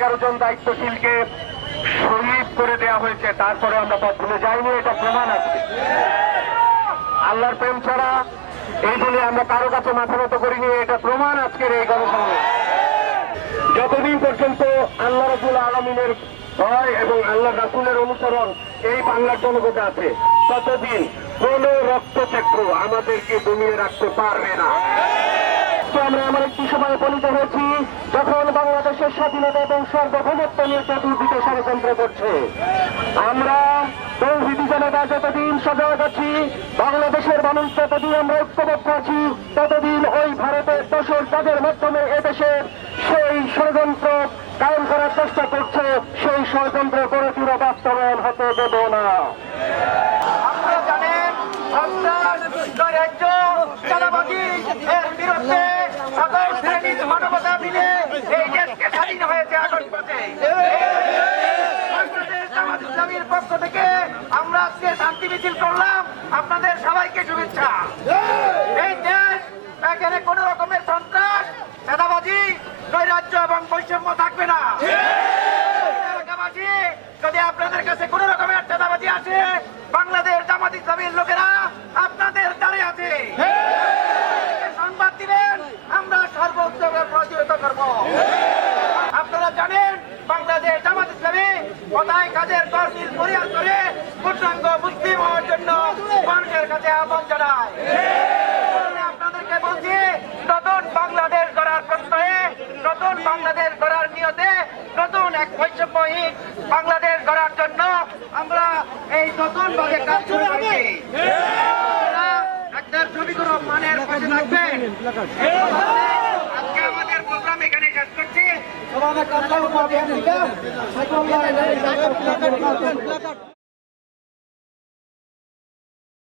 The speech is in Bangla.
দায়িত্বশীলকে শহীদ করে দেয়া হয়েছে। তারপরে আমরা পথ ভুলে যাইনি, এটা প্রমাণ আছে। আল্লাহর প্রেম ছাড়া এই জন্য আমরা কারও কাছে মাথা নত করিনি, এটা প্রমাণ আজকের এই গণসংগ্রাম। যতদিন পর্যন্ত আল্লাহ রবুল আলমিনের ভয় এবং আল্লাহ রাসুলের অনুসরণ এই বাংলার জনগণে আছে, ততদিন কোন রক্তচক্র আমাদেরকে দমিয়ে রাখতে পারবে না। তো আমরা এমন একটি সময় উপনীত হয়েছি যখন বাংলাদেশের স্বাধীনতা এবং সার্বভৌমত্ব নিয়ে চতুর্দিকে ষড়যন্ত্র করছে। আমরা তৌহিদি জনতা যতদিন সজাগ আছি, বাংলাদেশের মানুষ আমরা ঐক্যবদ্ধ আছি, ততদিন ওই ভারতের দোষর কাজের মাধ্যমে এদেশের সেই ষড়যন্ত্র কায়েম করার চেষ্টা করছে, সেই ষড়যন্ত্র করে পুরো বাস্তবায়ন হতে দেব না। বিরুদ্ধে সকল শ্রেণির মানবতা মিলে এই দেশকে স্বাধীন হয়েছে ইসলামীর পক্ষ থেকে আমরা আজকে শান্তি মিছিল করলাম। আপনাদের সবাইকে শুভেচ্ছা। এই দেশ এখানে কোন রকমের সন্ত্রাস, চাঁদাবাজি, নৈরাজ্য এবং বৈষম্য থাকবে না। যদি আপনাদের কাছে কোন রকমের চাঁদাবাজি আছে বাংলাদেশ জামাত ইসলামের লোকেরা আপনাদের দ্বারে আছে সংবাদ দিবেন আমরা সর্বোচ্চ প্রতিহত করব আপনারা জানেন বাংলাদেশ জামাত ইসলামী কোথায় কাজের তহসিল পরিহার করে? পূর্ণাঙ্গ মুসলিম হওয়ার জন্য মানুষের কাছে আহ্বান জানায় আপনাদেরকে বলছি, নতুন বাংলাদেশ গড়ার প্রত্যয়ে নতুন বাংলাদেশ গড়ার নিয়তে নতুন এক বৈষম্যহীন বাংলাদেশ গড়ার জন্য আমরা এই নতুন ভাবে কাজ শুরু করছি। একটা ছবি কোনো মানের পাশে থাকবেন Kalau anak kata lupa biar tiga, saya kira